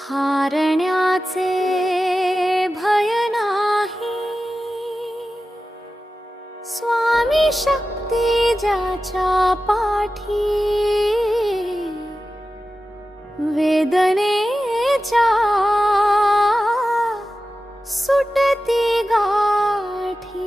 हारण्याचे भय नाही, स्वामी शक्ती ज्याच्या पाठी, वेदनेच्या सुटती गाठी।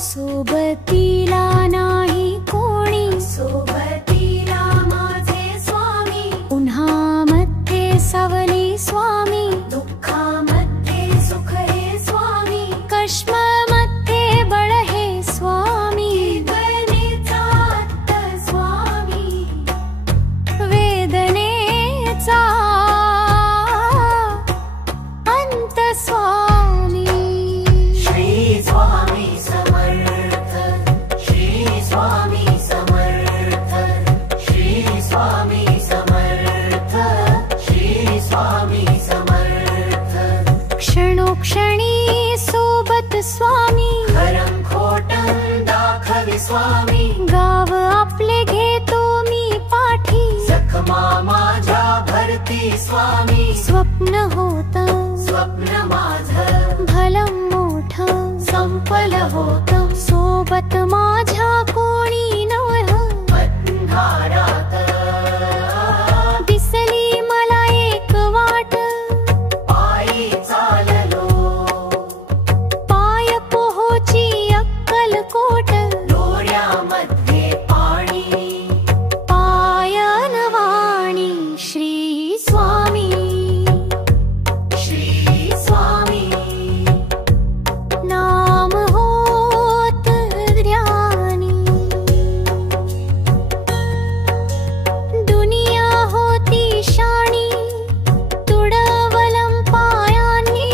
सोबतीला नाही कोणी, सोबतीला माझे स्वामी, उन्हामध्ये सावली स्वामी, दुःखामध्ये सुख हे स्वामी, कष्मामध्ये बळ हे स्वामी, वेदनेचा अंत स्वामी, वेदनेचा अंत स्वामी। श्री स्वामी समर्थ, श्री स्वामी समर्थ, श्री स्वामी समर्थ, श्री स्वामी समर्थ। क्षणोक्षणी सोबत स्वामी, खरं खोटं दाखवे स्वामी, गाव आपले घेतो मी पाठी, जखमा माझ्या भरती स्वामी, स्वप्न होतं स्वप्न माझं भलं मोठं संपलं होतं, सोबत माझ्या कोणी नव्हतं, अंधारात दिसली मला एक वाट, पायी चाललो पाय पोहोची अक्कलकोट, डोळ्यामध्ये पाणी पायनवाणी, श्री स्वामी श्री स्वामी, नाम होत ध्यानी, दुनिया होती शाणी, तुडवलं पायांनी,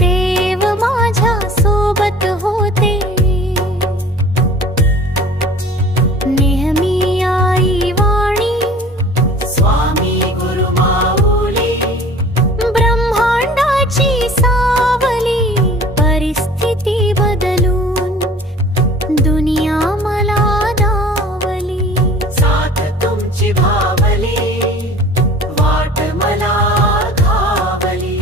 देव माझ्या सोबत होते, नेहमी आई वाणी, स्वामी गुरु माऊली, ब्रह्मांडाची सावली, परिस्थिती बदलून दुनिया मला डावली, साथ तुमची भावली, वाट मला धावली,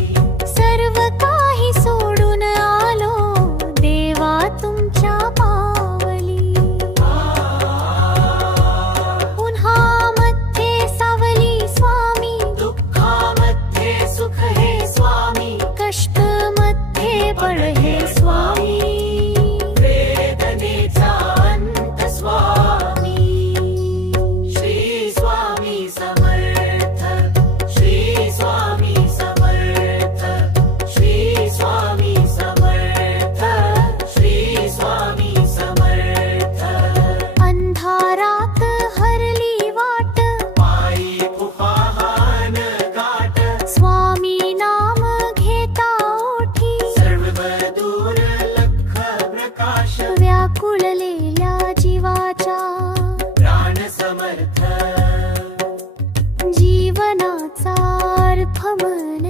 सर्व काही सोडून आलो देवा तुमच्या पावली, उन्हामध्ये सावली स्वामी, दुःखामध्ये सुख हे स्वामी, कष्टमध्ये बळ हे स्वामी, वेदनेचा अंत स्वामी। श्री स्वामी समर्थ, श्री स्वामी समर्थ, श्री स्वामी समर्थ, श्री स्वामी समर्थ। अंधारात हरली वाट, पायी उपाहान गाठ, स्वामी नाम घेता ओठी, सर्व दूर लख प्रकाश, व्याकुळलेल्या जीवाच्या प्राण समर्थ, जीवनाचा अर्थ मन,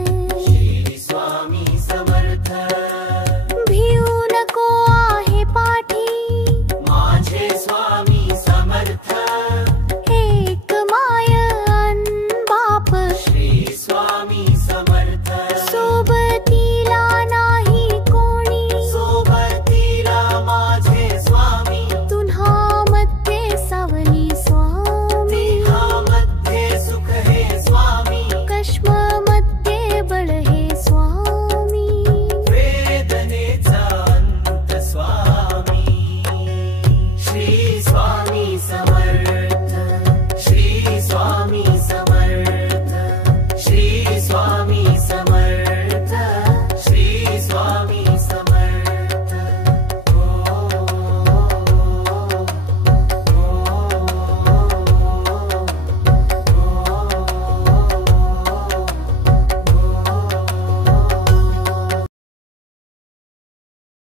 श्री स्वामी समर्थ। भिऊ नको आहे पाठी, माझे स्वामी समर्थ, एक माय अन बाप, श्री स्वामी समर्थ, सोबतीला नाही कोणी, सोबतीला माझे